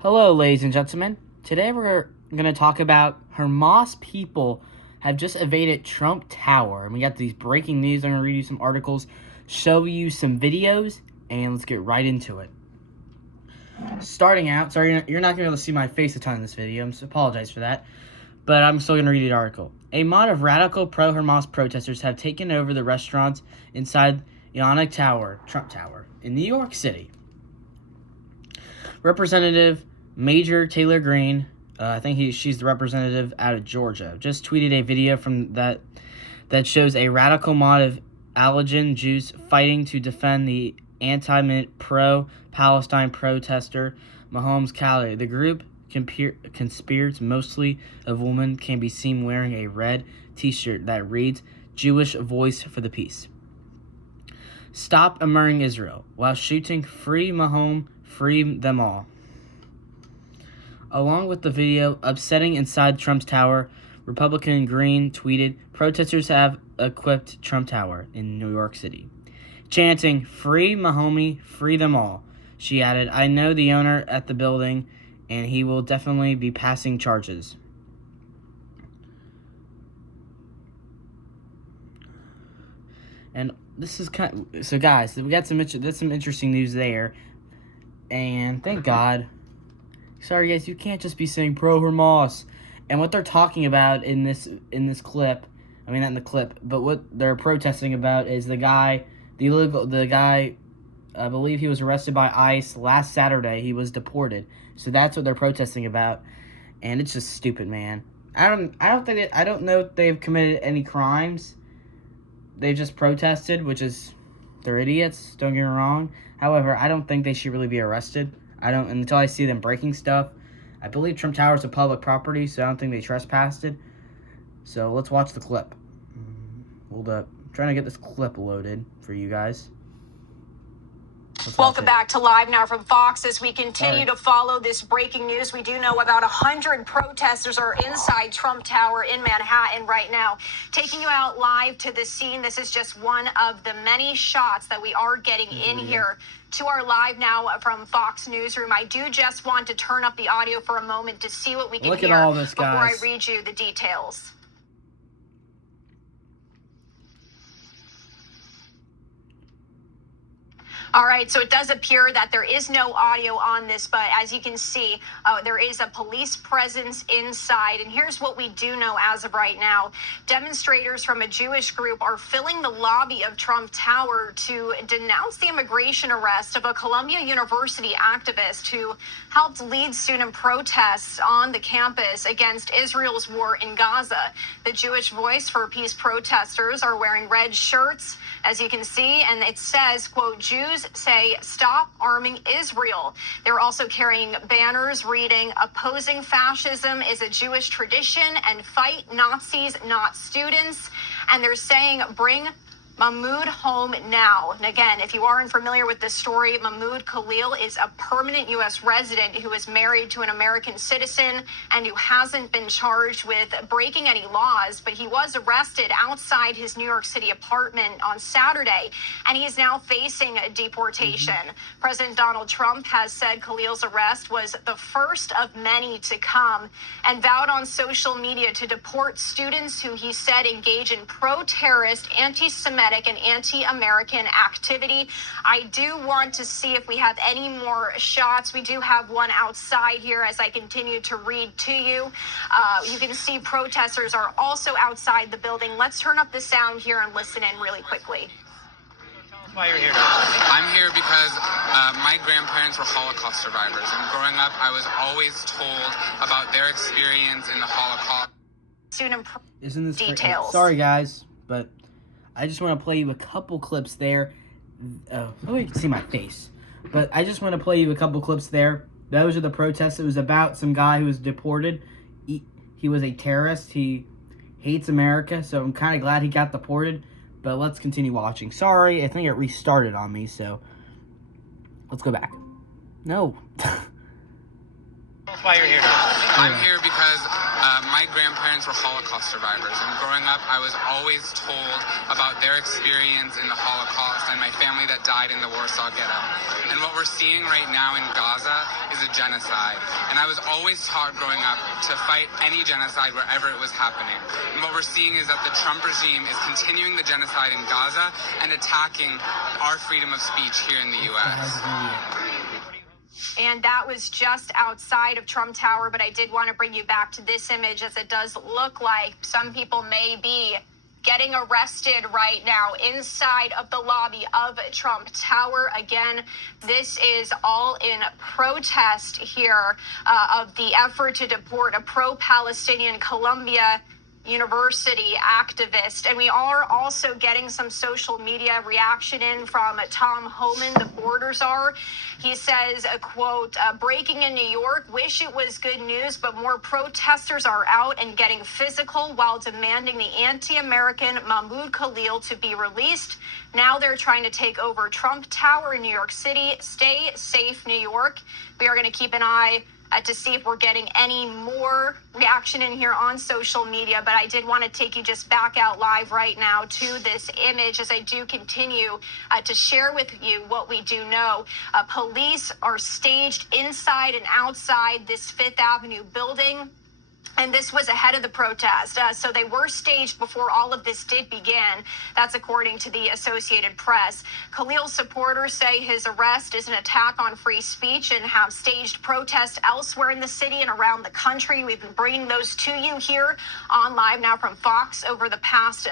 Hello, ladies and gentlemen. Today we're going to talk about Hamas people have just evaded Trump Tower. And we got these breaking news. I'm going to read you some articles, show you some videos, and let's get right into it. Starting out, sorry, you're not going to be able to see my face a ton in this video. I apologize for that. But I'm still going to read you the article. A mob of radical pro-Hamas protesters have taken over the restaurants inside Ionic Tower, Trump Tower, in New York City. Representative Major Taylor Greene, I think she's the representative out of Georgia, just tweeted a video from that shows a radical mob of Alajan Jews fighting to defend the pro-Palestine protester Mahomes Khalid. The group conspirates mostly of women can be seen wearing a red t-shirt that reads Jewish Voice for the Peace. Stop murdering Israel while shouting Free Mahomes, free them all. Along with the video upsetting inside Trump's tower, Republican Green tweeted, protesters have equipped Trump Tower in New York City, chanting, Free Mahomes, free them all. She added, I know the owner at the building, and he will definitely be passing charges. And this is so guys, we got some interesting news there. And thank God. Sorry guys, you can't just be saying pro-Hamas. And what they're talking about in this clip, I mean not in the clip, but what they're protesting about is the guy, I believe he was arrested by ICE last Saturday. He was deported. So that's what they're protesting about. And it's just stupid, man. I don't know if they've committed any crimes. They just protested, which is, they're idiots, don't get me wrong. However, I don't think they should really be arrested. Until I see them breaking stuff. I believe Trump Tower is a public property, so I don't think they trespassed it. So let's watch the clip. Hold up. I'm trying to get this clip loaded for you guys. Welcome back to Live Now from Fox. As we continue to follow this breaking news, we do know about 100 protesters are inside Trump Tower in Manhattan right now. Taking you out live to the scene, this is just one of the many shots that we are getting in here to our Live Now from Fox Newsroom. I do just want to turn up the audio for a moment to see what we can hear all this, before I guys. read you the details. All right, so it does appear that there is no audio on this, but as you can see, there is a police presence inside. And here's what we do know as of right now. Demonstrators from a Jewish group are filling the lobby of Trump Tower to denounce the immigration arrest of a Columbia University activist who helped lead student protests on the campus against Israel's war in Gaza. The Jewish Voice for Peace protesters are wearing red shirts, as you can see, and it says, quote, Jews say stop arming Israel. They're also carrying banners reading opposing fascism is a Jewish tradition and fight Nazis, not students. And they're saying bring Mahmoud home now. And again, if you aren't familiar with this story, Mahmoud Khalil is a permanent U.S. resident who is married to an American citizen and who hasn't been charged with breaking any laws, but he was arrested outside his New York City apartment on Saturday, and he is now facing a deportation. President Donald Trump has said Khalil's arrest was the first of many to come and vowed on social media to deport students who he said engage in pro-terrorist, anti-Semitic, and anti-American activity. I do want to see if we have any more shots. We do have one outside here as I continue to read to you. You can see protesters are also outside the building. Let's turn up the sound here and listen in really quickly. Why you're here today? I'm here because my grandparents were Holocaust survivors, and growing up, I was always told about their experience in the Holocaust. Isn't this details? Sorry, guys, but I just want to play you a couple clips there. Oh, you can see my face. But I just want to play you a couple clips there. Those are the protests. It was about some guy who was deported. He was a terrorist. He hates America, so I'm kind of glad he got deported. But let's continue watching. Sorry, I think it restarted on me, so let's go back. No. why you're here today. I'm here because my grandparents were Holocaust survivors, and growing up, I was always told about their experience in the Holocaust and my family that died in the Warsaw Ghetto. And what we're seeing right now in Gaza is a genocide. And I was always taught growing up to fight any genocide wherever it was happening. And what we're seeing is that the Trump regime is continuing the genocide in Gaza and attacking our freedom of speech here in the U.S. And that was just outside of Trump Tower, but I did want to bring you back to this image, as it does look like some people may be getting arrested right now inside of the lobby of Trump Tower. Again, this is all in protest here of the effort to deport a pro-Palestinian Columbia University activist. And we are also getting some social media reaction in from Tom Homan, the border czar. He says, a quote, breaking in New York, wish it was good news, but more protesters are out and getting physical while demanding the anti-American Mahmoud Khalil to be released. Now they're trying to take over Trump Tower in New York City. Stay safe, New York. We are going to keep an eye to see if we're getting any more reaction in here on social media. But I did want to take you just back out live right now to this image as I do continue to share with you what we do know. Police are staged inside and outside this Fifth Avenue building. And this was ahead of the protest. So they were staged before all of this did begin. That's according to the Associated Press. Khalil's supporters say his arrest is an attack on free speech and have staged protests elsewhere in the city and around the country. We've been bringing those to you here on live now from Fox over the past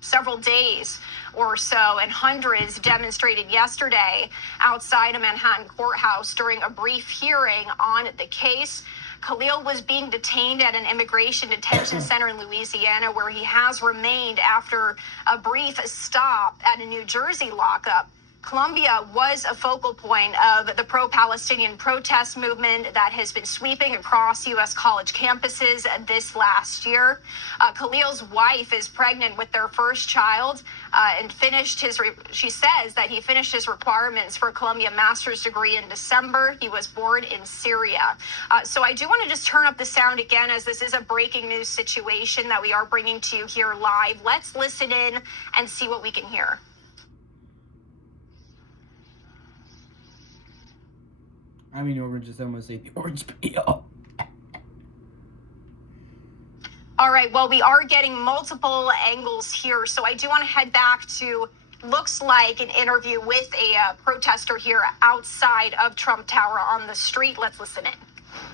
several days or so, and hundreds demonstrated yesterday outside a Manhattan courthouse during a brief hearing on the case. Khalil was being detained at an immigration detention center in Louisiana, where he has remained after a brief stop at a New Jersey lockup. Columbia was a focal point of the pro-Palestinian protest movement that has been sweeping across U.S. college campuses this last year. Khalil's wife is pregnant with their first child and she says that he finished his requirements for a Columbia master's degree in December. He was born in Syria. So I do want to just turn up the sound again, as this is a breaking news situation that we are bringing to you here live. Let's listen in and see what we can hear. I mean, orange is almost like the orange peel. All right, well, we are getting multiple angles here, so I do want to head back to, looks like, an interview with a protester here outside of Trump Tower on the street. Let's listen in.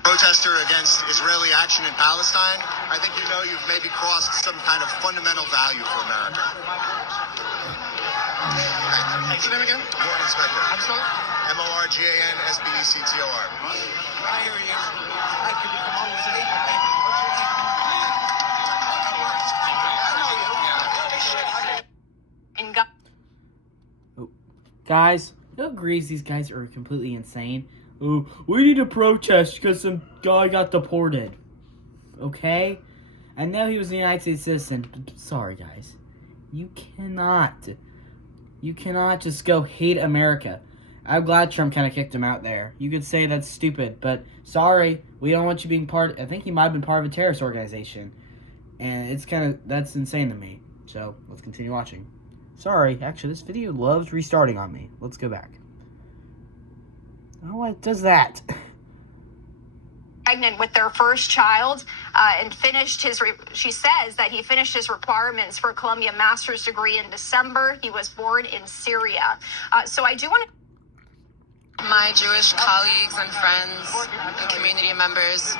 Protester against Israeli action in Palestine. I think you know you've maybe crossed some kind of fundamental value for America. What's your name again? Warren Inspector. I'm sorry? MORGANSBECTOR. I hear you. Could you come on with me? Guys, who agrees these guys are completely insane? Oh, we need to protest because some guy got deported. Okay? I know he was a United States citizen, but sorry, guys. You cannot just go hate America. I'm glad Trump kind of kicked him out there. You could say that's stupid, but sorry, we don't want you being part. I think he might have been part of a terrorist organization. And it's that's insane to me. So, let's continue watching. Sorry, actually, this video loves restarting on me. Let's go back. Oh, what does that? Pregnant with their first child and she says that he finished his requirements for a Columbia master's degree in December. He was born in Syria. So I do want to... My Jewish colleagues and friends and community members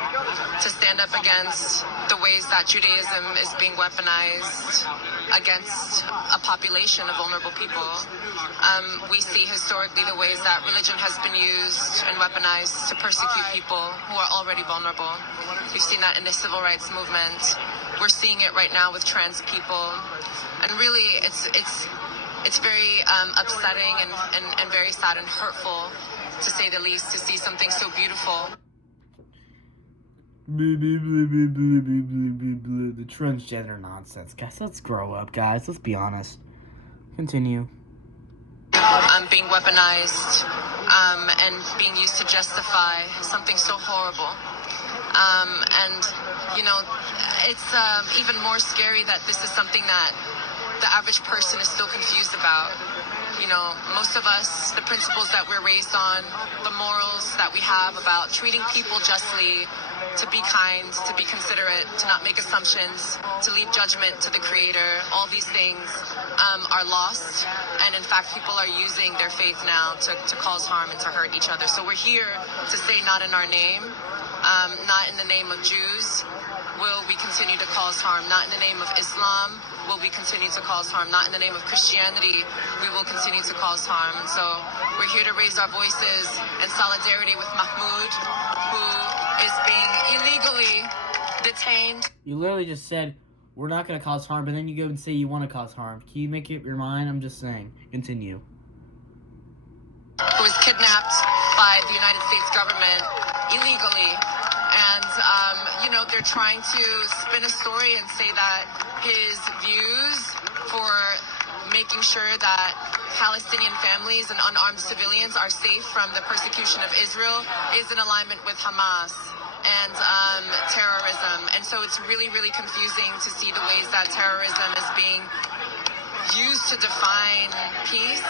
to stand up against the ways that Judaism is being weaponized against a population of vulnerable people. We see historically the ways that religion has been used and weaponized to persecute people who are already vulnerable. We've seen that in the civil rights movement. We're seeing it right now with trans people. And really, it's very upsetting and very sad and hurtful, to say the least, to see something so beautiful. The transgender nonsense. Guys, let's grow up, guys. Let's be honest. Continue. Being weaponized and being used to justify something so horrible. And, you know, it's even more scary that this is something that the average person is still confused about. You know, most of us, the principles that we're raised on, the morals that we have about treating people justly, to be kind, to be considerate, to not make assumptions, to leave judgment to the Creator, all these things are lost. And in fact, people are using their faith now to cause harm and to hurt each other. So we're here to say not in our name, not in the name of Jews will we continue to cause harm, not in the name of Islam will we continue to cause harm, not in the name of Christianity we will continue to cause harm. And so we're here to raise our voices in solidarity with Mahmoud, who is being illegally detained. You literally just said, we're not going to cause harm, but then you go and say you want to cause harm. Can you make up your mind? I'm just saying. Continue. Who was kidnapped by the United States government illegally. And, you know, they're trying to spin a story and say that his views for making sure that Palestinian families and unarmed civilians are safe from the persecution of Israel is in alignment with Hamas and terrorism. And so it's really, really confusing to see the ways that terrorism is being used to define peace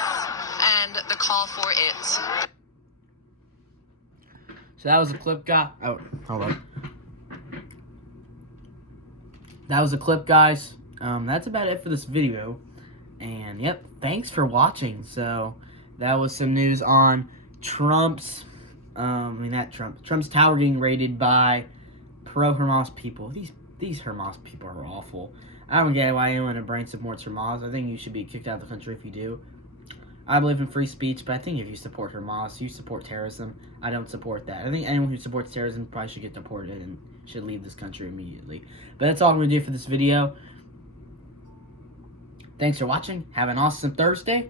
and the call for it. So that was a clip, oh, hold on. That was a clip, guys. That's about it for this video. And, yep, thanks for watching. So, that was some news on Trump's tower getting raided by pro-Hamas people. These Hamas people are awful. I don't get why anyone in brain supports Hamas. I think you should be kicked out of the country if you do. I believe in free speech, but I think if you support Hamas, you support terrorism. I don't support that. I think anyone who supports terrorism probably should get deported and should leave this country immediately. But that's all I'm going to do for this video. Thanks for watching. Have an awesome Thursday.